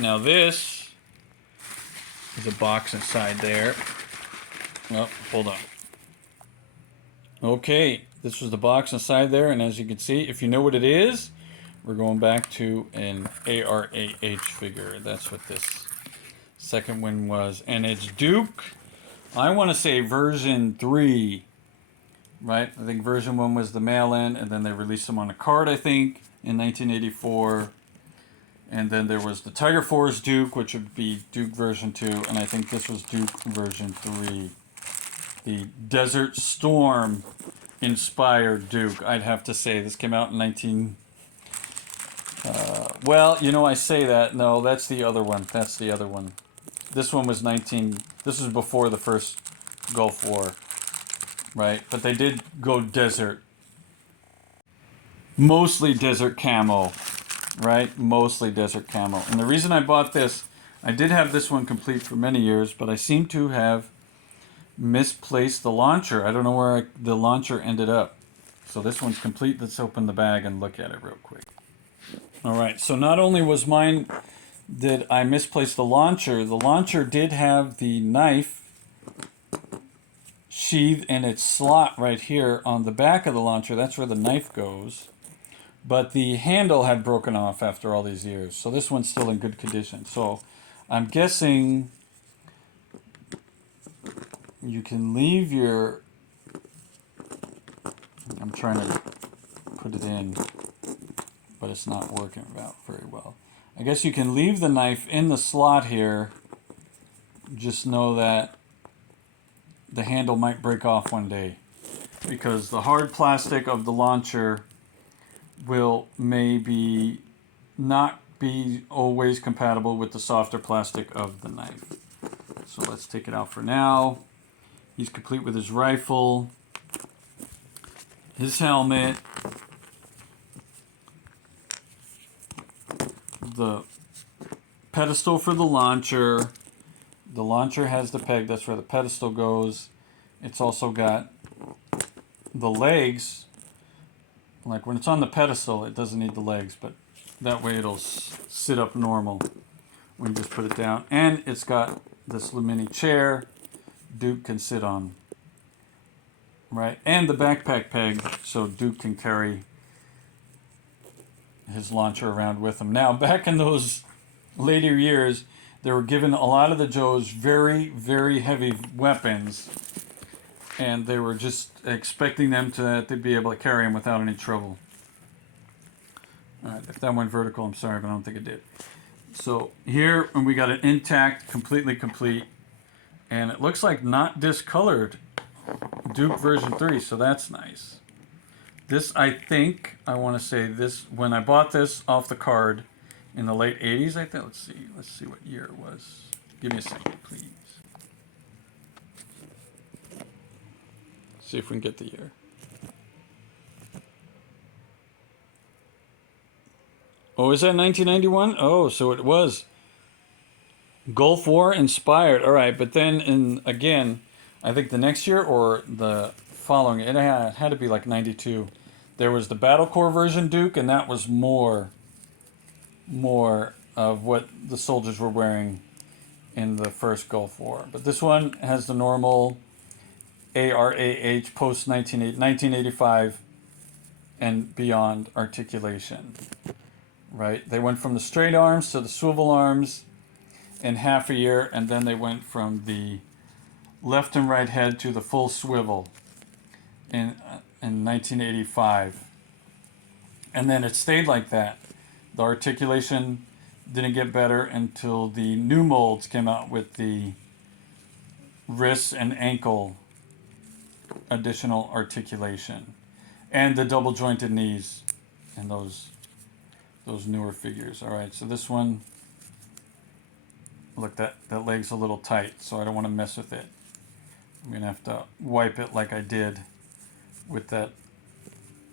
Now this is a box inside there. Oh, hold on. Okay, this was the box inside there, and as you can see, if you know what it is, we're going back to an ARAH figure. That's what this second one was. And it's Duke. I want to say version 3, right? I think version 1 was the mail-in, and then they released them on a card, I think, in 1984. And then there was the Tiger Force Duke, which would be Duke version 2, and I think this was Duke version 3. The Desert Storm inspired Duke, I'd have to say. This came out in 19... well, you know, I say that. No, that's the other one. That's the other one. This one was 19... This was before the first Gulf War, right? But they did go desert. Mostly desert camo, right? Mostly desert camo. And the reason I bought this, I did have this one complete for many years, but I seem to have misplaced the launcher. I don't know where the launcher ended up. So this one's complete. Let's open the bag and look at it real quick. All right, so not only was mine, did I misplace the launcher did have the knife sheath in its slot right here on the back of the launcher. That's where the knife goes. But the handle had broken off after all these years. So this one's still in good condition. So I'm guessing you can leave your... I'm trying to put it in, but it's not working out very well. I guess you can leave the knife in the slot here. Just know that the handle might break off one day, because the hard plastic of the launcher will maybe not be always compatible with the softer plastic of the knife. So let's take it out for now. He's complete with his rifle, his helmet, the pedestal for the launcher. The launcher has the peg, that's where the pedestal goes. It's also got the legs. Like when it's on the pedestal, it doesn't need the legs, but that way it'll sit up normal when you just put it down. And it's got this little mini chair Duke can sit on, right? And the backpack peg, so Duke can carry his launcher around with him. Now, back in those later years, they were given a lot of the Joes very, very heavy weapons, and they were just expecting them to be able to carry them without any trouble. All right, if that went vertical, I'm sorry, but I don't think it did. So here, and we got it intact, completely complete, and it looks like not discolored Duke version 3, so that's nice. This, I think, I want to say this, when I bought this off the card in the late 80s, I think, let's see what year it was. Give me a second, please. See if we can get the year. Oh, is that 1991? Oh, so it was Gulf War inspired. All right, but then again, I think the next year or the following, it had to be like 92. There was the Battle Corps version Duke, and that was more of what the soldiers were wearing in the first Gulf War. But this one has the normal ARAH post 1985 and beyond articulation, right? They went from the straight arms to the swivel arms in half a year, and then they went from the left and right head to the full swivel in 1985. And then it stayed like that. The articulation didn't get better until the new molds came out with the wrist and ankle additional articulation, and the double jointed knees and those newer figures. All right, so this one, look, that leg's a little tight, so I don't want to mess with it. I'm gonna have to wipe it like I did with that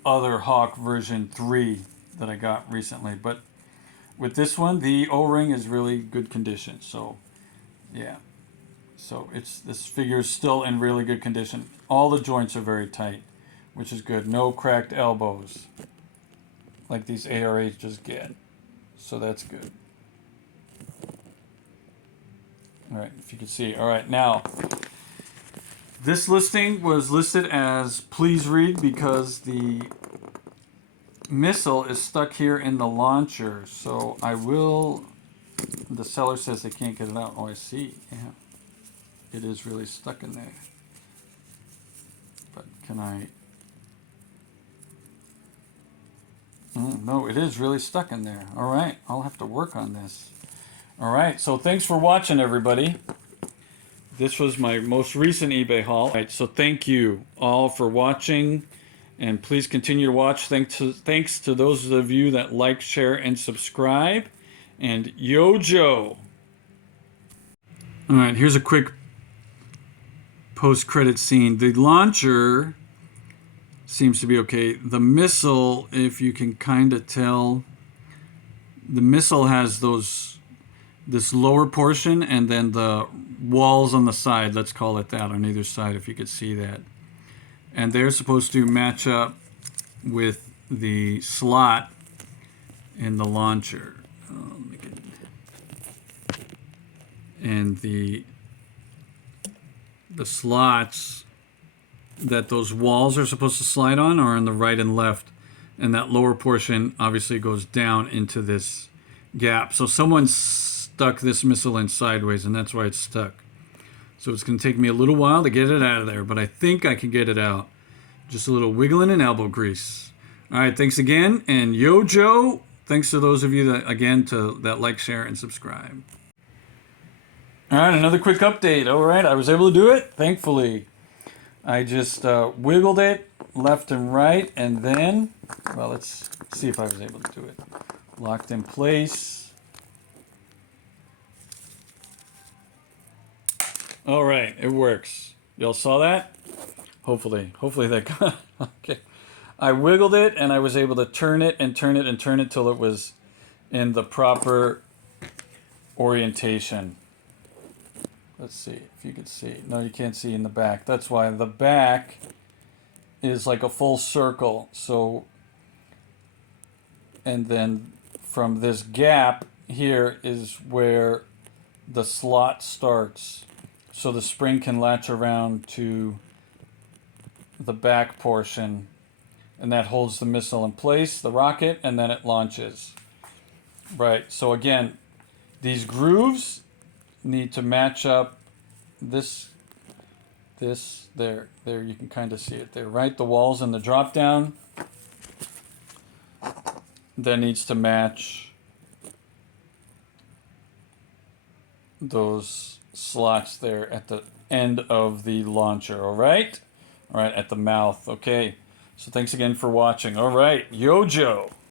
other Hawk version 3 that I got recently. But with this one, the O-ring is really good condition. So yeah, so this figure is still in really good condition. All the joints are very tight, which is good. No cracked elbows like these ARAs just get. So that's good. All right, if you can see. All right, now this listing was listed as please read because the missile is stuck here in the launcher. So I will. The seller says they can't get it out. Oh, I see. Yeah, it is really stuck in there. But can I? No, it is really stuck in there. All right, I'll have to work on this. All right, so thanks for watching, everybody. This was my most recent eBay haul. All right, so thank you all for watching, and please continue to watch. Thanks to those of you that like, share, and subscribe. And YoJoe. All right, here's a quick post-credit scene. The launcher seems to be okay. The missile, if you can kind of tell, the missile has this lower portion and then the walls on the side, let's call it that, on either side, if you could see that. And they're supposed to match up with the slot in the launcher. And the slots that those walls are supposed to slide on are on the right and left, and that lower portion obviously goes down into this gap. So someone stuck this missile in sideways, and that's why it's stuck. So it's going to take me a little while to get it out of there, but I think I can get it out. Just a little wiggling and elbow grease. All right, thanks again, and YoJoe. Thanks to those of you that like, share, and subscribe. All right, another quick update. All right, I was able to do it, thankfully. I just wiggled it left and right, and then, well, let's see if I was able to do it. Locked in place. All right, it works. Y'all saw that? Hopefully that got, okay. I wiggled it, and I was able to turn it and turn it and turn it till it was in the proper orientation. Let's see if you can see. No, you can't see in the back. That's why the back is like a full circle. So, and then from this gap here is where the slot starts. So the spring can latch around to the back portion, and that holds the missile in place, the rocket, and then it launches. Right, so again, these grooves need to match up this there you can kind of see it there, right? The walls and the drop down that needs to match those slots there at the end of the launcher. All right, at the mouth. Okay, so thanks again for watching. All right, YoJoe.